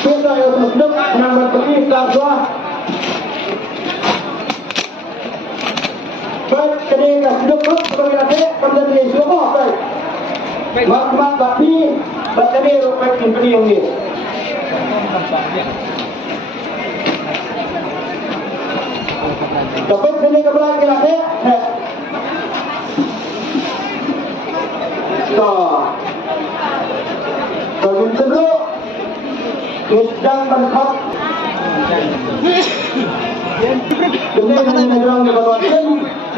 Kita yang sedang menambah pergi kelas 2. Baik, jadi kita sedang sebagai adik pendiri semua baik. Mak tapi bateri rupiah ini yang ni. Dapat sini kebelah kita adik. Bagi teruk sedang mentok dengan negara kebawahan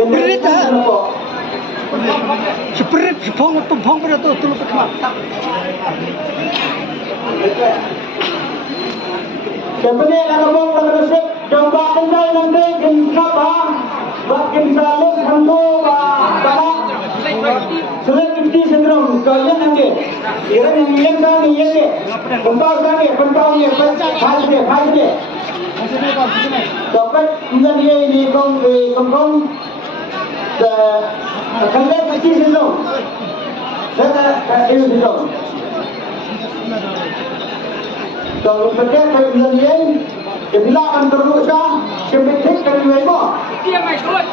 berita seperti sepong pada tu terus kemat sebenarnya kalau mau terusik coba kendai nanti kinsap makin saling hantu sudah kita sendiri kalian nanti yang kami ini pentau kami pentaunya pasnya dapat menjadi ini kong kalian pasti sendiri saya itu sendiri kalau setiap kali menjadi bila akan terusah kebetulan kami mereka dia mai turut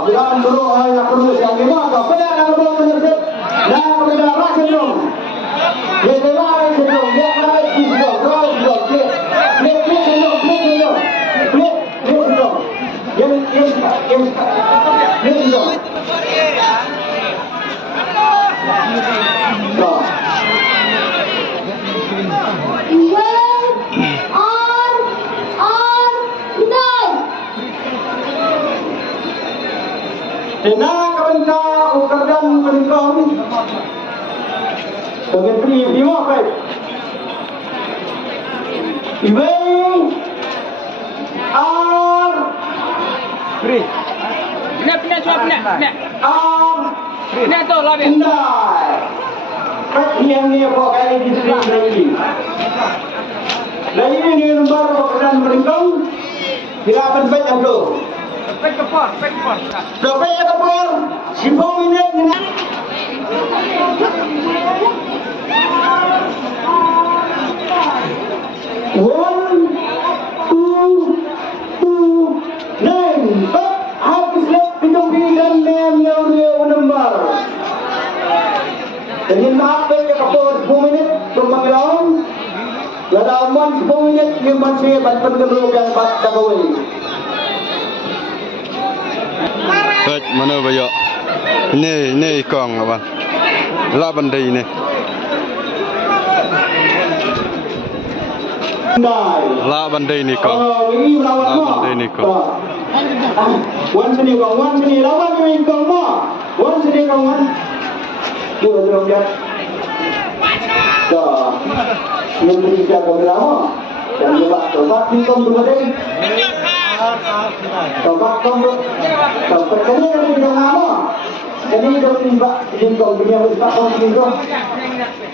bila dulu ayah perlu yang lima pada yang belum menyebut dan kemudian rasa dong dia lewat dong dia naik di dong dia Tenang kebencang ukardan meningkau dengan prima baik. Ibai ar free. Pina cuap pina. Ar pina tu labi. Indai. Kat yang ni apa kali di sini lagi. Lagi ni nombor ukardan meningkau. Tidak akan baik aku. Baik kepor. Sampai ya kepor. 10 minit ni. One, two, nine. Habis lep pinjam pinjam yang nombor. Dengan apa ya kepor 10 minit bermakluman. Lada aman 10 minit yang masih bantuan kedua yang tak boleh. Baik, mana bayar? Ini ikong apa? Lah bandai ni. Lah bandai ni kong. Lah bandai ni kong. Wan sini lawan ni kong mo. Wan sini kong wan. Dua terus dia. Dah. Yang kita berlawan. Dan lepas ni kong tu ada. Coba kamu, perkara yang tidak lama. Jadi kita tiba di kau punya besar kau ini tu.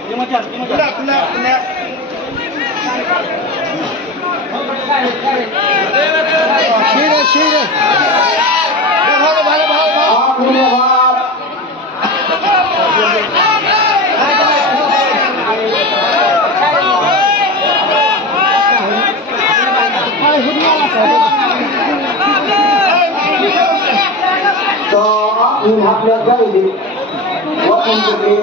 Kena. Sila. Bahal. Ini hak lihat kali di waktu ini.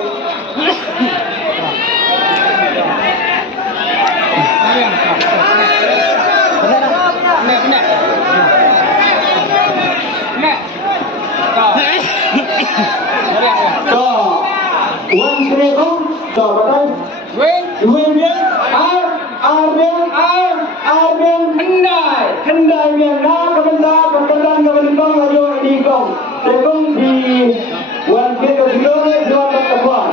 Wan seribu, betul. Win dia, kendai yang nak kebenaran laju di kong. Tekong di wan kita dua tepuan.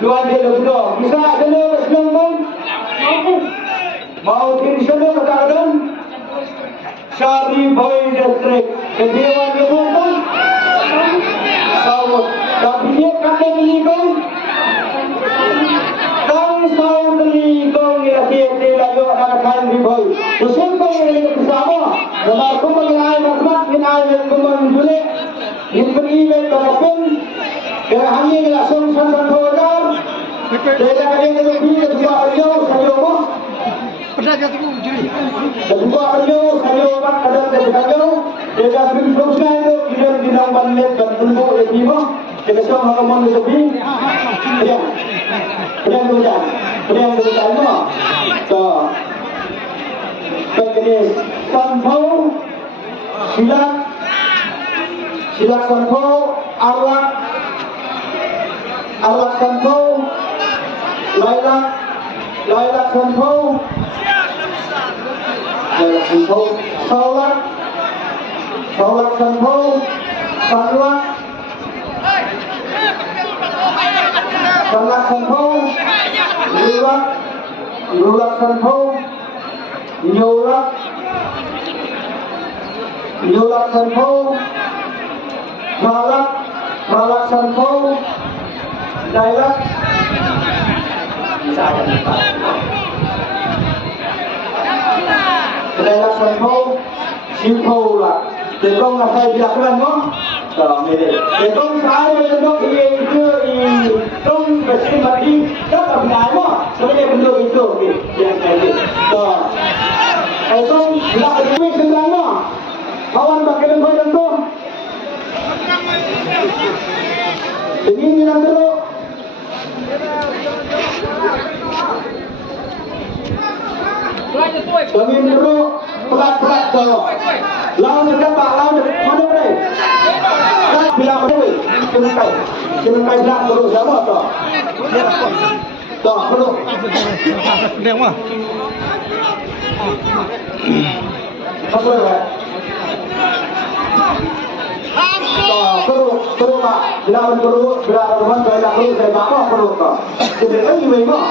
Dua dia dua. Bisa dulu sebelum mau kini sebelum katakan Ribhoi distrik kedewan kebutuhan sawut tapi dia kata ini kong Tang sawut ini kong ya dia laju anak kain Ribhoi. Musim kau ini bersama. Nomor kumpulan ai bermat min ai kumpulan jule. Ini beriman berapun. Kerana hanya kita sungsan terhadap. Kita kali ini lebih dua jauh sahaja. Kedua jauh sahaja mak ada jauh. Kita beri proses itu kita tidak banding dan tunggu lebih mah. Kita semua akan lebih. Ya. Yang berjalan mah. So, begini, tanpau silat tanpau alak tanpau lailak tanpau saulak tanpau sanlak tanpau Lulak tanpau Nyolak tanpau Malak tanpau Lailak Lailak tanpau Simpau lah. Để con là phải đi đặt lên đó. Để con sai với nó thì con phải xin mà đi rất là ngại quá. Cho nên mình được itu yang kayak gitu. Con là cái gì sedang đó. Kawan pakai lembut dan tu. Ini minum dulu. Minum dulu. Pelat-pelat dulu. Lau dekat pak, lau dekat mana ni? Bila mana ni? Cemengkai belak dulu sama tak? Tak perlu. Sedang mah. Tak perlu tak? Tak perlu pak. Bila mana perlu saya bawa perlu tak? Jadi lagi memang.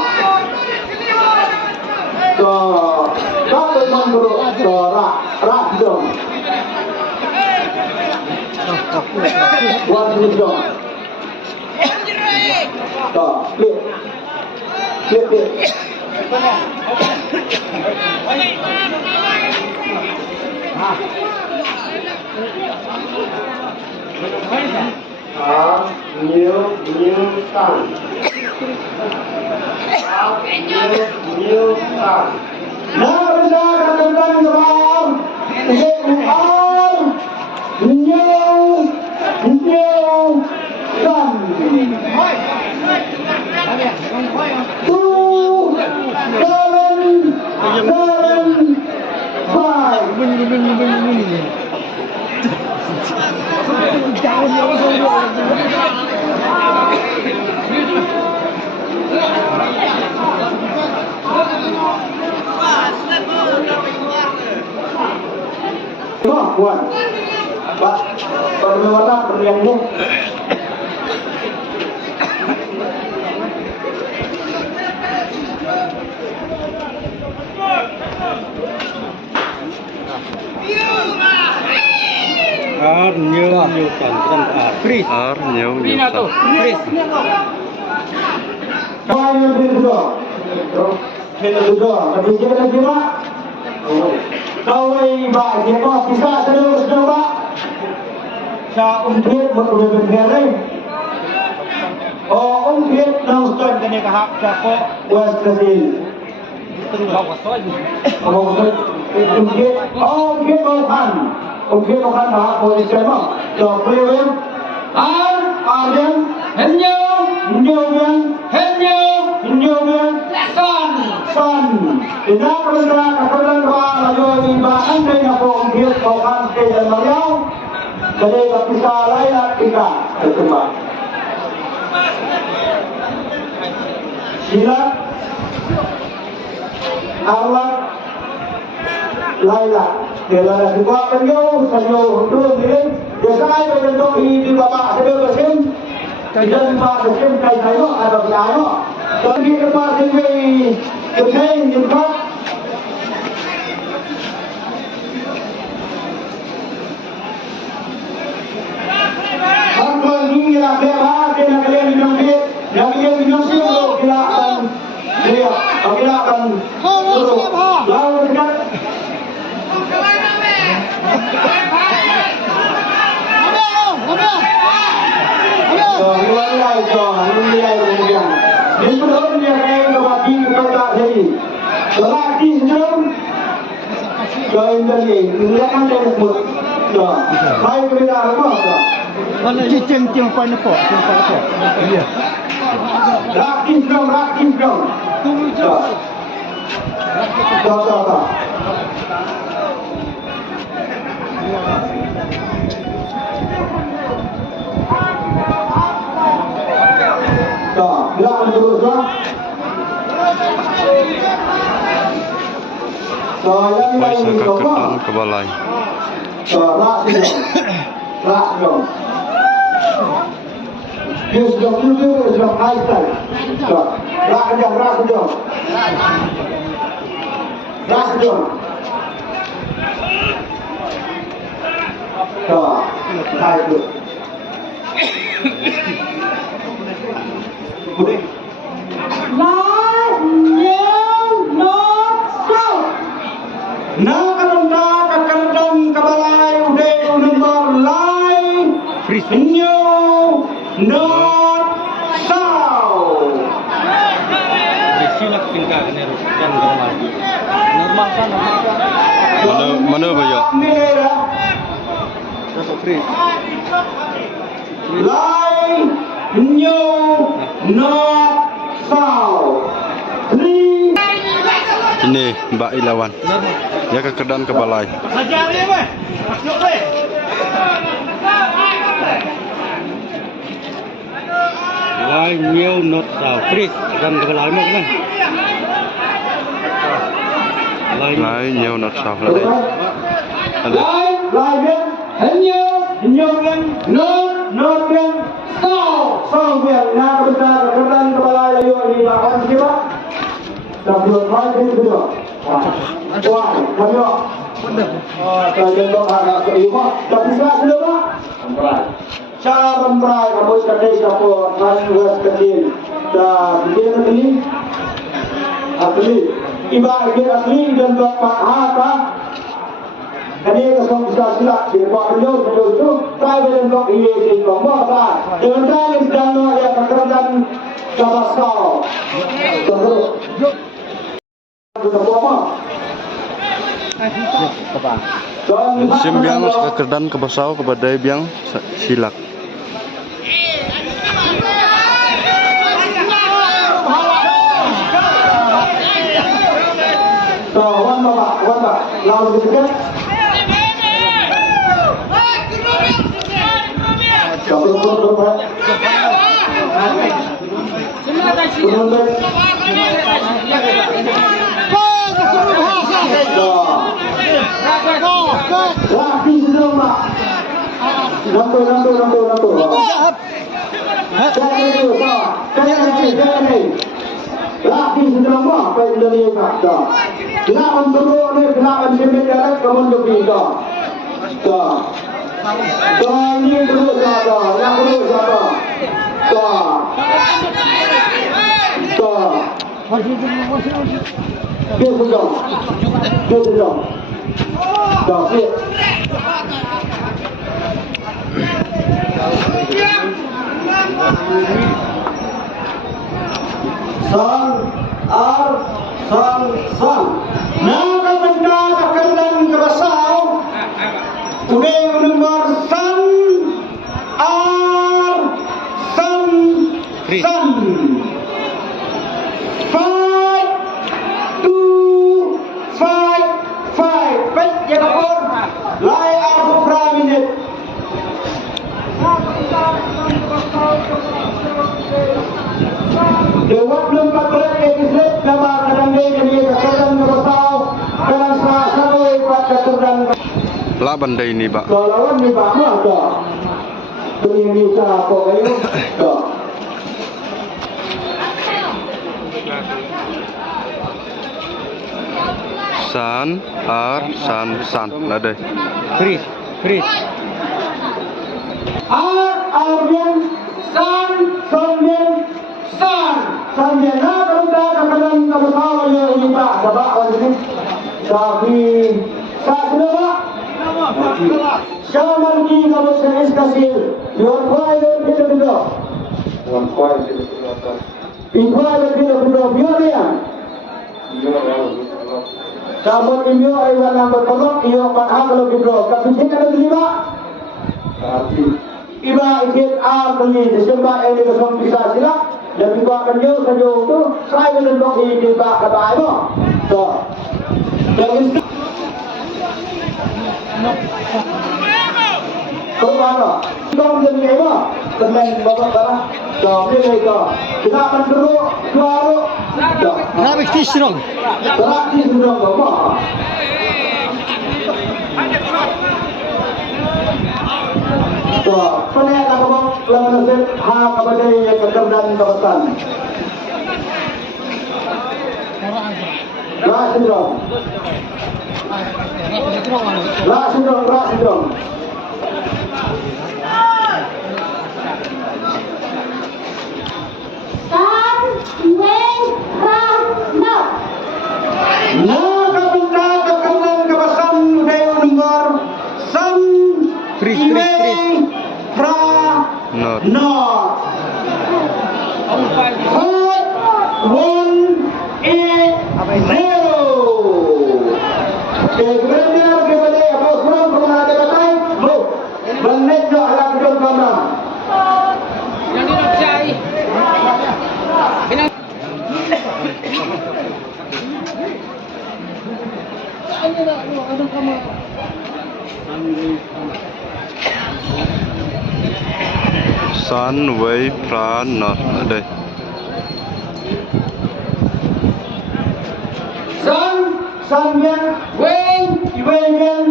Tak teman perlu. Rak dong. Buat ni dong. Tak, lihat. New Tang. New Tang. Nah, benar katakan kebal. New Tang. 2 Pak, kalau mana perliannya? Nhiều cần free. Nhiều cần. Free. Bao nhiêu tiền rồi? Tiền rồi, tapi jangan kira. Kau ini bah, dia kau bisa terus coba. Sa umkit berberbeda. Oh, umkit Nongstoiñ kini kahap siapa? West Brazil. Umkit Mawphanaiñ. Umkit Mawphanaiñ bahasa polis sama. So, prewem. Arjen, henyo, son. Tidak kebenaran lalu dibahas dengan umkit Mawphanaiñ dan Mariau. Jadi bisa lain kita berkembang. Silat, alak, laila. Bila dua penyu untuk ini. Biasanya bentuk di bapak sedang bersin. Tidak bapak bersin kain kayu atau piano. Tapi lepas ini bersin jumpa. Angkul ini lah berapa kena kalian minum dia. Yang kalian minum sih kalau kita akan dia. Apabila silakan duduk. Lalu dekat. Nilai kemudian. Di sebelumnya saya berbagi kepada jadi. Lelaki sejauh join dari melihatkan dari semut. Saya berbeda apa? Mana cincin pan apa? Iya. Rakin dong. Tuh. Silakan terus lah. Paisa kakedan ke balai. Rak dong. Dia sudah high style. Rak dong. High dong. Mana bayar? Ini Mbak Ilawan. Ya kekedan ke balai. Lai nhiều nốt đào free gần cái lái một này. Lai nhiều nốt sao là đây. Lai biết hình nhiều lên nốt lên sau việc na kita kekedan ke balai layu ini lakukan siapa? Tak boleh main ini sudah. Wah, banyak. Saya nak anak keimah, tapi saya sudah pak. Cara memperai kamu sekali siapa nasi kecil. Dan begini asli. Ibarat asli dan bapak harta. Kali kesong bisa silap di bawah beliau itu. Saya belum kau ini di bawah tak. Dengan kali sedang ada pekerjaan kabasau. Sembiang kekedan ke basau kepada biang silak. Wan bapak, lalu dekat. Laki sudah mak. Nampu. Jangan. Laki sudah mak. Apa yang dia kata? Lawan turun ni, lawan sementara kamu lebih dah. Ini terus ada, yang terus ada. Dia sedang. Dah siap. Sang. Naga benda kekedan kerasau. Udah nomor san. 5, 2, 5. Baik, ya kapur. Lai aku minit. Dewa belum pakai episode nama kadang dia jadi kekedan kerasau. Kadang selasa buat kekedan. Lah bandai ini, Pak. Kalau ni Pak mah dah. Ini siapa kayu? Dah. San lah deh. Freeze. Aryan san. Sanjana benda kekedan kerasau Sabi sa dua Shaman ki kamu senis kasih Luar kuai luar bila bila Luar kuai bila bila biar ya kamu imyo ayat number kolok iyo panah kalau bila tapi sih kalau lima iba ikut beli disembah ini kesem bisa silap dan juga kanjo tu saya menentuk ini pak kata ayah so yang kau mana kau jadi apa teman bapak bapak so dia itu kita akan terus keluar Habis tisrong. berarti sudah bapak so pada kamu lawan set hak kepada yang kerdan kawasan Lak sindrom. San Wei Ram No. Nakabunda kekerdan kawasan Dayo Nomor San Freeze. Pra Not. Not 4-1-8-0. Kemudian kepada apa kurang ada katai, bu, benar jo alat jom kamera. Yang ni nak cai. Sun Wei Pra Not đây. San yang Wei yang yang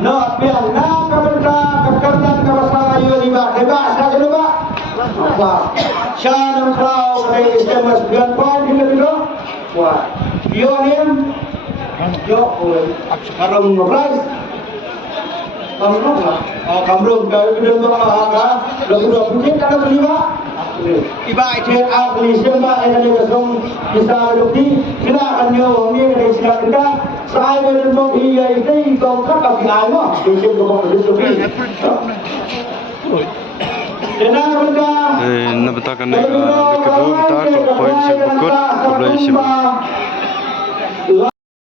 Not yang nakabunda kekerdan kawasan ayu riba hebat saja lupa. Apa? Shannon Crow dari SMS 9 poin kita dulu. Wah, Yonim, Karam Rice. Kamu lah. Kamu kalau kita berangkat, lalu punya kita berlima. Iba itu beli siapa yang ada kesem bisa lebih. Kita akan nyawa ni dari sini kita. Saya dan Mobi itu kau kata biar Mungkin kau lebih. Jangan benda. Nabatakan ni kedua kita poin sebut, kebelah sebut.